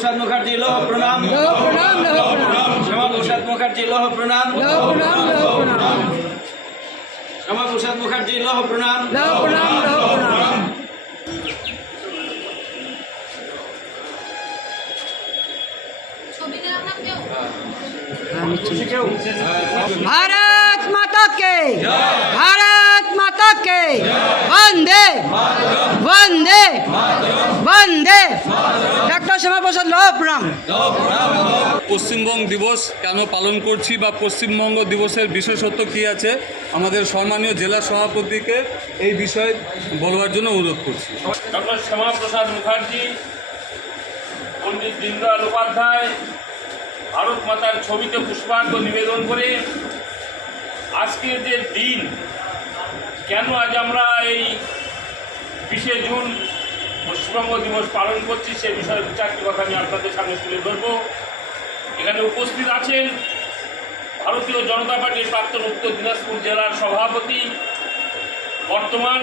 प्रसाद मुखर्जी लोह प्रणाम। श्यामा प्रसाद मुखर्जी लोह प्रणाम। श्यामा प्रसाद मुखर्जी लोह प्रणाम। भारत माता के, भारत माता के, वंदे वंदे वंदे। डॉक्टर श्यामा प्रसाद लोह प्रणाम। পশ্চিমবঙ্গ দিবস কেন পালন করছি বা পশ্চিমবঙ্গ দিবসের বিশেষত্ব কী আছে আমাদের সম্মানীয় জেলা সভাপতিকে এই বিষয়ে বলবার জন্য অনুরোধ করছি। ডক্টর শ্যামা প্রসাদ মুখার্জি, পণ্ডিত দীনদয়াল উপাধ্যায় ভারত মাতার ছবিতে পুষ্পার্ঘ্য নিবেদন করে আজকের যে দিন, কেন আজ আমরা এই 20শে জুন পশ্চিমবঙ্গ দিবস পালন করছি সে বিষয়ে দু চারটি কথা আমি আপনাদের সামনে তুলে ধরব। এখানে উপস্থিত আছেন ভারতীয় জনতা পার্টির প্রাক্তন উত্তর দিনাজপুর জেলার সভাপতি, বর্তমান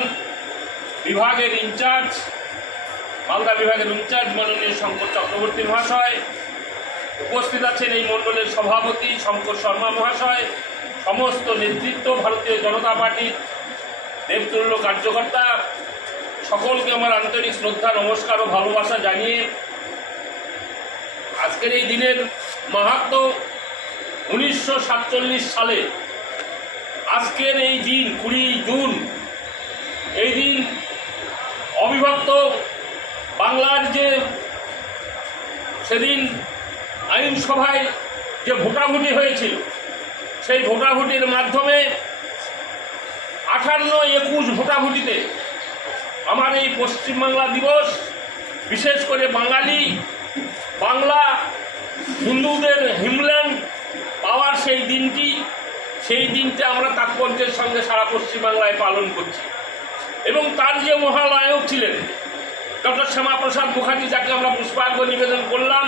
বিভাগের ইনচার্জ, মালদা বিভাগের ইনচার্জ মাননীয় শঙ্কর চক্রবর্তী মহাশয়। উপস্থিত আছেন এই মণ্ডলের সভাপতি শঙ্কর শর্মা মহাশয়, সমস্ত নেতৃত্ব, ভারতীয় জনতা পার্টির দেবতুল্য কার্যকর্তা, সকলকে আমার আন্তরিক শ্রদ্ধা, নমস্কার ও ভালোবাসা জানিয়ে আজকের এই দিনের মাহাত্ম্য 1947 সালে আজকের এই দিন 20 জুন, এই দিন অবিভক্ত বাংলার যে সেদিন আইনসভায় যে ভোটাভুটি হয়েছিল, সেই ভোটাভুটির মাধ্যমে 58-21 ভোটাভুটিতে আমার এই পশ্চিমবাংলা দিবস, বিশেষ করে বাংলা হিন্দুদের হিমল্যান্ড পাওয়ার সেই দিনটা আমরা তাৎপর্যের সঙ্গে সারা পশ্চিমবাংলায় পালন করছি। এবং তার যে মহানায়ক ছিলেন ডক্টর শ্যামা প্রসাদ মুখার্জি, যাকে আমরা পুষ্পার্ঘ্য নিবেদন করলাম,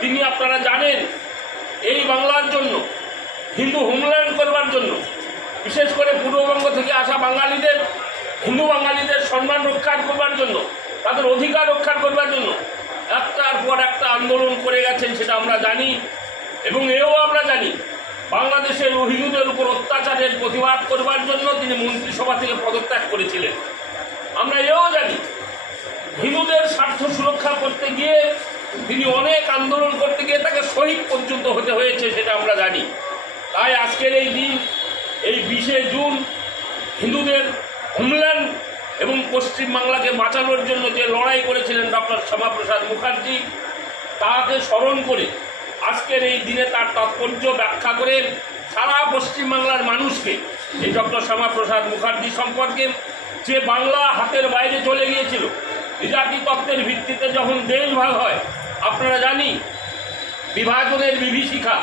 তিনি আপনারা জানেন এই বাংলার জন্য, হিন্দু হোমল্যান্ড করবার জন্য, বিশেষ করে পূর্ববঙ্গ থেকে আসা বাঙালিদের, হিন্দু বাঙালিদের সম্মান রক্ষা করবার জন্য, তাদের অধিকার রক্ষা করবার জন্য একটার পর একটা আন্দোলন করে গেছেন, সেটা আমরা জানি। এবং এও আমরা জানি বাংলাদেশের হিন্দুদের উপর অত্যাচারের প্রতিবাদ করবার জন্য তিনি মন্ত্রিসভা থেকে পদত্যাগ করেছিলেন। আমরা এও জানি হিন্দুদের স্বার্থ সুরক্ষা করতে গিয়ে তিনি অনেক আন্দোলন করতে গিয়ে তাকে শহীদ পর্যন্ত হতে হয়েছে, সেটা আমরা জানি। তাই আজকের এই দিন, এই 20শে জুন, হিন্দুদের হোমল্যান্ড এবং পশ্চিমবাংলাকে বাঁচানোর জন্য যে লড়াই করেছিলেন ডক্টর শ্যামা প্রসাদ মুখার্জি, তাকে স্মরণ করে আজকের এই দিনে তার তাৎপর্য ব্যাখ্যা করে সারা পশ্চিমবাংলার মানুষকে এই ডক্টর শ্যামা প্রসাদ মুখার্জি সম্পর্কে, যে বাংলা হাতের বাইরে চলে গিয়েছিল, বিজাতি তত্ত্বের ভিত্তিতে যখন দেশ ভাগ হয়, আপনারা জানি বিভাজনের বিভীষিকা,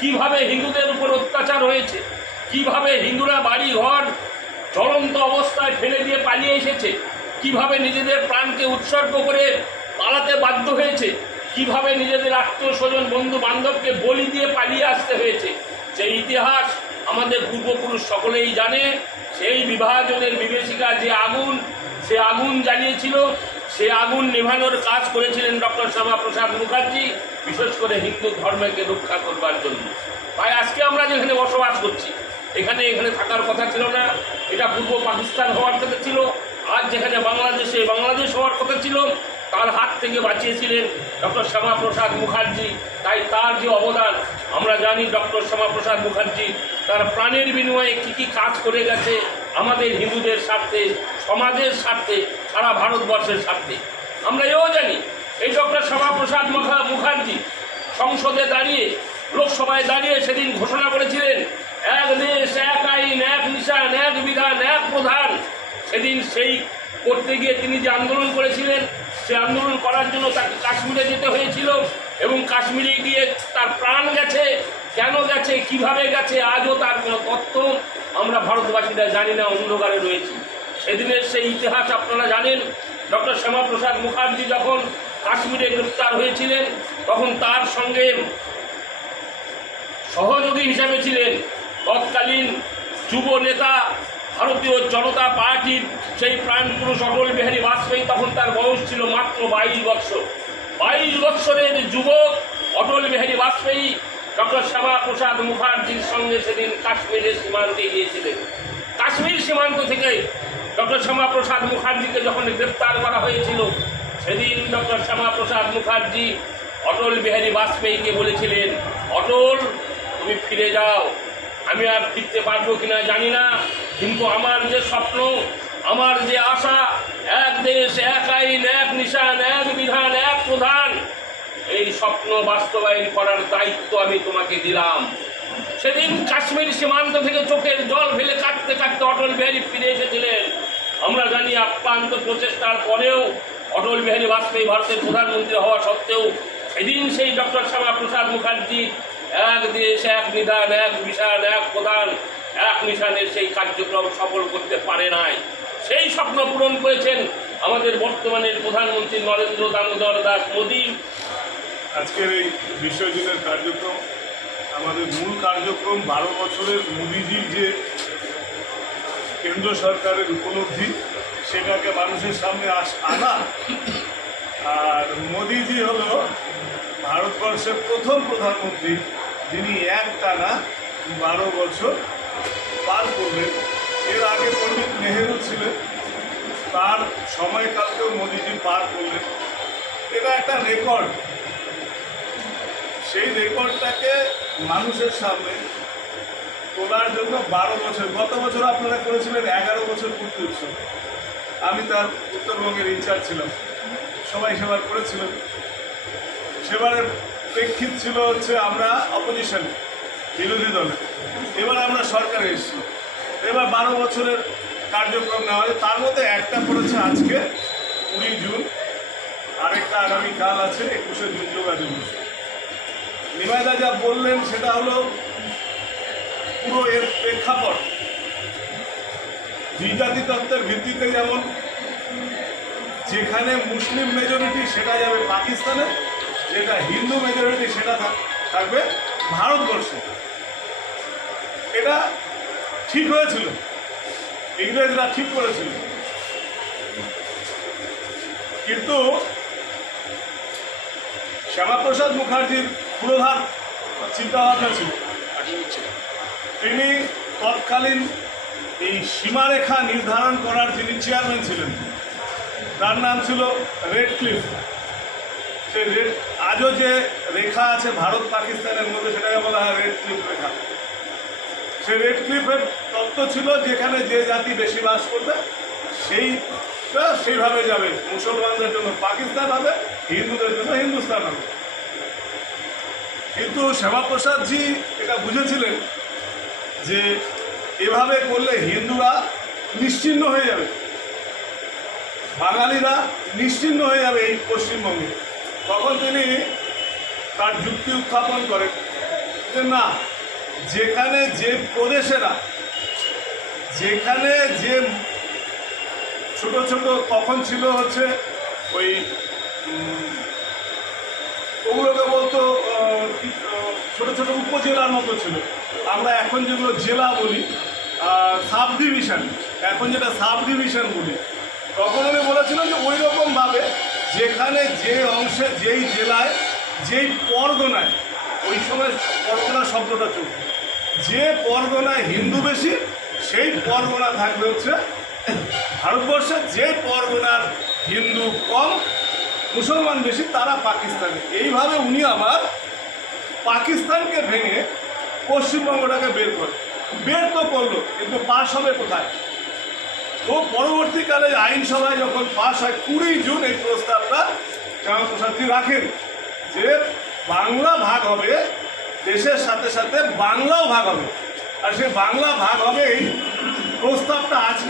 কিভাবে হিন্দুদের উপর অত্যাচার হয়েছে, কিভাবে হিন্দুরা বাড়ি ঘর জ্বলন্ত অবস্থায় ফেলে দিয়ে পালিয়ে এসেছে, কিভাবে নিজেদের প্রাণকে উৎসর্গ করে পালাতে বাধ্য হয়েছে, কিভাবে নিজেদের আত্মীয় স্বজন বন্ধু বান্ধবকে বলি দিয়ে পালিয়ে আসতে হয়েছে, সেই ইতিহাস আমাদের পূর্বপুরুষ সকলেই জানে। সেই বিভাজনের বিভীষিকা যে আগুন, সে আগুন জ্বালিয়েছিল, সে আগুন নেভানোর কাজ করেছিলেন ডক্টর শ্যামা প্রসাদ মুখার্জি, বিশেষ করে হিন্দু ধর্মকে রক্ষা করবার জন্য। তাই আজকে আমরা যেখানে বসবাস করছি, এখানে থাকার কথা ছিল না, এটা পূর্ব পাকিস্তান হওয়ার কথা ছিল। আজ যেখানে বাংলাদেশ হওয়ার কথা ছিল, তার হাত থেকে বাঁচিয়েছিলেন ডক্টর শ্যামা প্রসাদ মুখার্জি। তাই তার যে অবদান আমরা জানি, ডক্টর শ্যামা প্রসাদ মুখার্জি তার প্রাণের বিনিময়ে কী কাজ করে গেছে আমাদের হিন্দুদের স্বার্থে, সমাজের স্বার্থে, সারা ভারতবর্ষের স্বার্থে। আমরা এও জানি এই ডক্টর শ্যামা প্রসাদ মুখার্জি সংসদে দাঁড়িয়ে, লোকসভায় দাঁড়িয়ে সেদিন ঘোষণা করেছিলেন, এক দেশ, এক আইন, এক নিশান, এক বিধান, এক প্রধান। সেদিন সেই করতে গিয়ে তিনি যে আন্দোলন করেছিলেন, সে আন্দোলন করার জন্য তাকে কাশ্মীরে যেতে হয়েছিল, এবং কাশ্মীরে গিয়ে তার প্রাণ গেছে। কেন গেছে, কিভাবে গেছে, আজও তার কোনো তথ্য আমরা ভারতবাসীরা জানি না, অন্ধকারে রয়েছি। সেদিনের সেই ইতিহাস আপনারা জানেন। ডক্টর শ্যামা প্রসাদ মুখার্জি যখন কাশ্মীরে গ্রেপ্তার হয়েছিলেন, তখন তার সঙ্গে সহযোগী হিসাবে ছিলেন তৎকালীন যুব নেতা, ভারতীয় জনতা পার্টির সেই প্রাণপুরুষ অটল বিহারী বাজপেয়ী। তখন তার বয়স ছিল মাত্র 22 বছর। 22 বৎসরের যুবক অটল বিহারী বাজপেয়ী ডক্টর শ্যামা প্রসাদ মুখার্জির সঙ্গে সেদিন কাশ্মীরের সীমান্তে গিয়েছিলেন। কাশ্মীর সীমান্ত থেকে ডক্টর শ্যামা প্রসাদ মুখার্জিকে যখন গ্রেপ্তার করা হয়েছিল, সেদিন ডক্টর শ্যামা প্রসাদ মুখার্জি অটল বিহারী বাজপেয়ীকে বলেছিলেন, অটল তুমি ফিরে যাও, আমি আর ফিরতে পারবো কিনা জানি না, কিন্তু আমার যে স্বপ্ন, আমার যে আশা, এক দেশ এক আইন এক নিশান এক বিধান এক প্রধান, এই স্বপ্ন বাস্তবায়ন করার দায়িত্ব আমি তোমাকে দিলাম। সেদিন কাশ্মীর সীমান্ত থেকে চোখের জল ফেলে কাঁদতে কাঁদতে অটল বিহারী ফিরে এসেছিলেন। আমরা জানি আপ্রান্ত প্রচেষ্টার পরেও অটল বিহারী বাজপেয়ী ভারতের প্রধানমন্ত্রী হওয়া সত্ত্বেও সেদিন সেই ডক্টর শ্যামা প্রসাদ মুখার্জি এক দেশ এক নিধান এক বিধান এক প্রধান এক নিশানের সেই কার্যক্রম সফল করতে পারে নাই। সেই স্বপ্ন পূরণ করেছেন আমাদের বর্তমানের প্রধানমন্ত্রী নরেন্দ্র দামোদর দাস মোদী। আজকের এই বিশ্বজুনের কার্যক্রম, আমাদের মূল কার্যক্রম 12 বছরের মোদিজির যে কেন্দ্র সরকারের উপলব্ধি, সেটাকে মানুষের সামনে আনা। আর মোদিজি হলো ভারতবর্ষের প্রথম প্রধানমন্ত্রী যিনি একটানা 12 বছর পার করলেন। এর আগে পণ্ডিত নেহেরু ছিলেন, তার সময়কালকেও মোদিজি পার করলেন। এটা একটা রেকর্ড। সেই রেকর্ডটাকে মানুষের সামনে তোলার জন্য 12 বছর, গত বছর আপনারা করেছিলেন 11 বছর পূর্তি উৎসব। আমি তার উত্তরবঙ্গের ইনচার্জ ছিলাম, সবাই সেবার করেছিলেন। সেবারের প্রেক্ষিত ছিল হচ্ছে আমরা অপোজিশন, বিরোধী দলে। এবার আমরা সরকারে এসেছি, এবার 12 বছরের কার্যক্রম নেওয়া হয়। তার মধ্যে একটা পড়েছে আজকে 20 জুন, আরেকটা আগামীকাল আছে 21শে জুন যোগাযোগ দিবস। নিমাইদা যা বললেন সেটা হলো পুরো এর প্রেক্ষাপট। দ্বিজাতি তত্ত্বের ভিত্তিতে যেমন যেখানে মুসলিম মেজরিটি সেটা যাবে পাকিস্তানে, যেটা হিন্দু মেজরিটি সেটা থাকবে ভারতবর্ষে। এটা ঠিক হয়েছিল, ইংরেজরা ঠিক করেছিল, কিন্তু শ্যামাপ্রসাদ মুখার্জির পুরোধার চিন্তাভাবনা ছিল। তিনি তৎকালীন এই সীমারেখা নির্ধারণ করার যিনি চেয়ারম্যান ছিলেন, তার নাম ছিল রেড ক্লিফ। সেই আজও যে রেখা আছে ভারত পাকিস্তানের মধ্যে, সেটাকে বলা হয় রেড ক্লিফ রেখা। সেই রেড ক্লিফের তত্ত্ব ছিল যেখানে যে জাতি বেশি বাস করবে সেইভাবে যাবে। মুসলমানদের জন্য পাকিস্তান হবে, হিন্দুদের জন্য হিন্দুস্তান হবে। কিন্তু শ্যামাপ্রসাদজি এটা বুঝেছিলেন যে এভাবে করলে হিন্দুরা নিশ্চিহ্ন হয়ে যাবে, বাঙালিরা নিশ্চিহ্ন হয়ে যাবে এই পশ্চিমবঙ্গে। তখন তিনি তার যুক্তি উত্থাপন করেন যে না, যেখানে যে প্রদেশেরা, যেখানে যে ছোট ছোট, তখন ছিল হচ্ছে ওই ওগুলোকে বলতো ছোট ছোট উপজেলার মতো ছিল। আমরা এখন যেগুলো জেলা বলি, সাব ডিভিশন, এখন যেটা সাব ডিভিশন বলি, তখন উনি বলেছিলেন যে ওই রকমভাবে যেখানে যে অংশে, যেই জেলায়, যেই পরগনায়, ওই সময় পরগনা শব্দটা চলছে, যে পরগনায় হিন্দু বেশি সেই পরগনা থাকবে হচ্ছে ভারতবর্ষে, যে পরগনার হিন্দু কম, মুসলমান বেশি, তারা পাকিস্তানে। এইভাবে উনি আবার পাকিস্তানকে ভেঙে পশ্চিমবঙ্গটাকে বের তো করলো, কিন্তু পাশ হবে কোথায়? তো পরবর্তীকালে আইনসভায় যখন পাশ হয় 20 জুন, এই প্রস্তাবটা শ্যামাপ্রসাদজি রাখেন যে বাংলা ভাগ হবে, দেশের সাথে সাথে বাংলাও ভাগ হবে। আর সেই বাংলা ভাগ হবে, এই প্রস্তাবটা আজকে